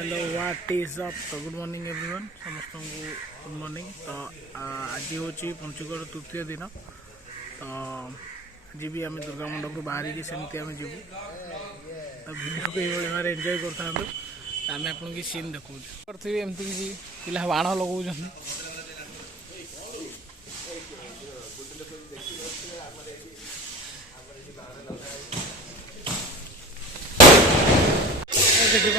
Hello what is up. तो good morning everyone, समस्त को गुड मॉर्निंग। तो आज हूँ पंचुकर तृतीय दिन। तो आज भी आम दुर्गा मंडप बाहर की सेमती आम जीवु। तो भिडियो को ये एंजॉय करता आम आपन सीन देखा एमती किसी पिला बाण लगा देखिए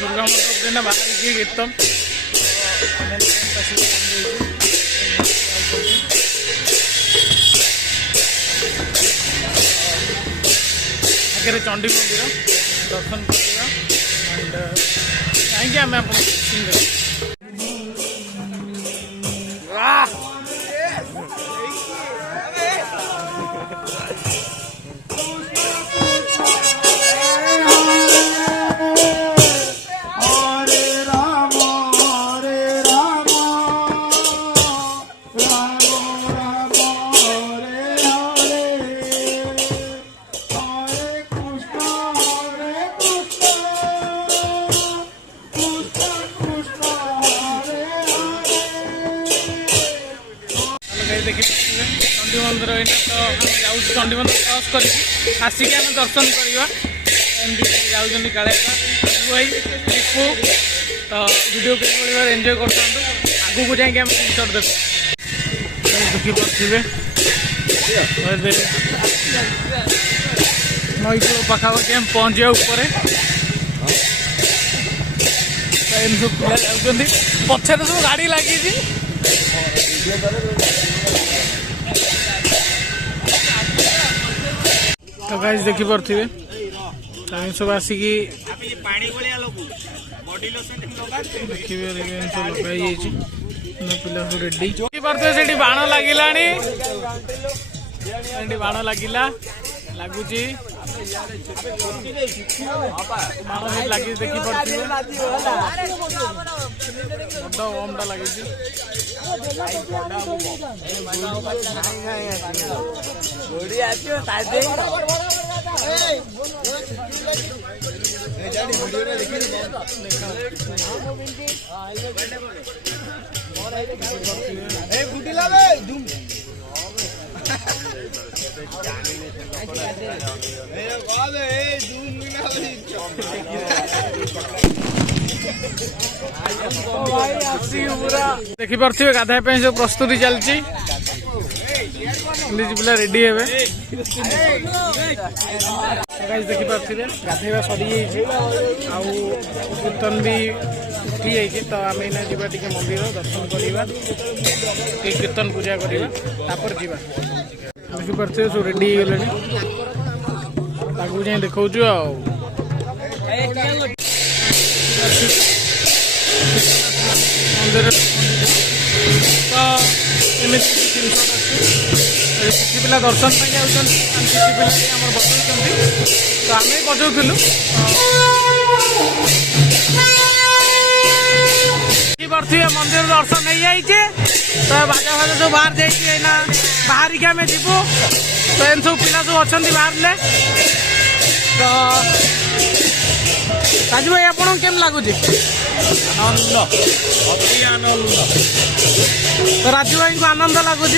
दुर्गा मंडप बाहर की कीर्तन आगे चंडी मंदिर दर्शन करवा कहीं आम देखिए चंडी मंदिर तो चंडी मंदिर क्रॉस कर आसिक आम दर्शन करवा जाऊँ काले भाई टीपू। तो वीडियो को एंजॉय कर आगू को जाकि स्क्रीनशॉट देखिपे नई कूल पाखापाखि आम पहुँचा उपर सब पिला जाऊँच पछे सब गाड़ी लगी। तो गाइस देखी पारे सब आसिकी देखिए लगे पिला सब रेडी देखिए बाण लगे बाण लगिला लगुच बाण लगे देखी पारे बड़ ओमटा लगी देखी पारे गाधा जो प्रस्तुति चलती पिला रेडी हे देखी पारे गाधेवा सरी कीर्तन भी उठी जाइए। तो आम एना जा टे मंदिर दर्शन करवा कीर्तन पूजा करवा जा देखी पारे सब रेडी हो गले जाए देखा मंदिर। तो एमती किसी पिला दर्शन किसी पिला बजाऊँ तो आम बजाऊलु पारे मंदिर दर्शन हो जाइए। तो बाजा फाजा सब बाहर जाना बाहर की आम जीवु। तो एम सब पिला सब अच्छा बाहर तो राजू भाई आपन केम लगुच आनंद अति आनंद। तो राजू भाई को आनंद लगुच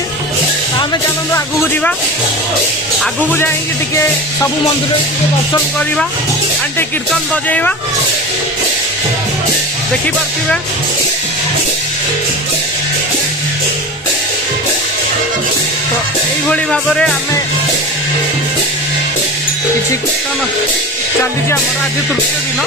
आम चलते आगू को जावा आगू को जाके सब मंदिर दर्शन करवा आंटे कीर्तन बजेवा देखी पारे। तो यही भाव में आम किसी कीर्तन चली आमर आज तृतीय दिन।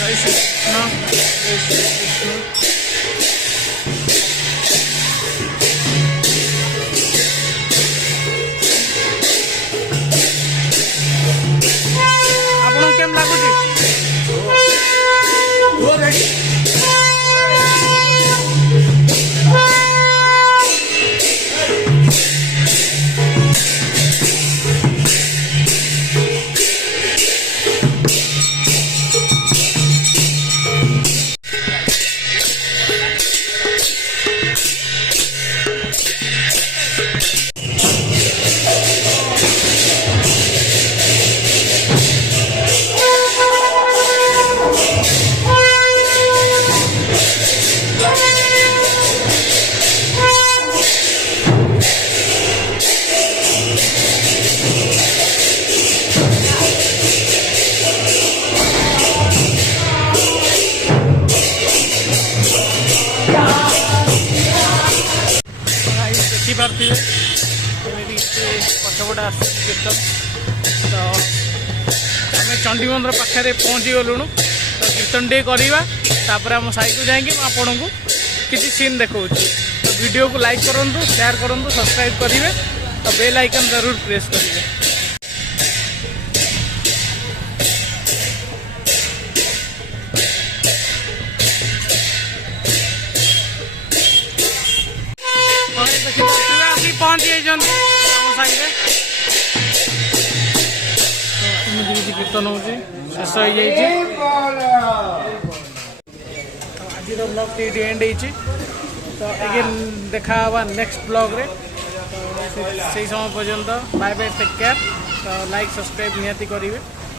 जय श्री कृष्ण जय श्री कृष्ण। आपन केम लगुच सिस्टम। तो आम चंडी मंदिर पाखे पहुँची गलुणु तो कीर्तन टे करवा तापर आम साई को जाकि आपन को किसी सीन देखा। तो वीडियो को लाइक करूँ, शेयर करूँ, सब्सक्राइब करेंगे तो बेल आइकन जरूर प्रेस करेंगे। पहुँच गई किसी कीर्तन हो शेष हो आज ब्लॉग ये एंड हो। तो अगेन देखा नेक्स्ट ब्लॉग रे। तो से समय पर्यंत बाय बाय, टेक केयर। तो लाइक सब्सक्राइब निहाती करेंगे।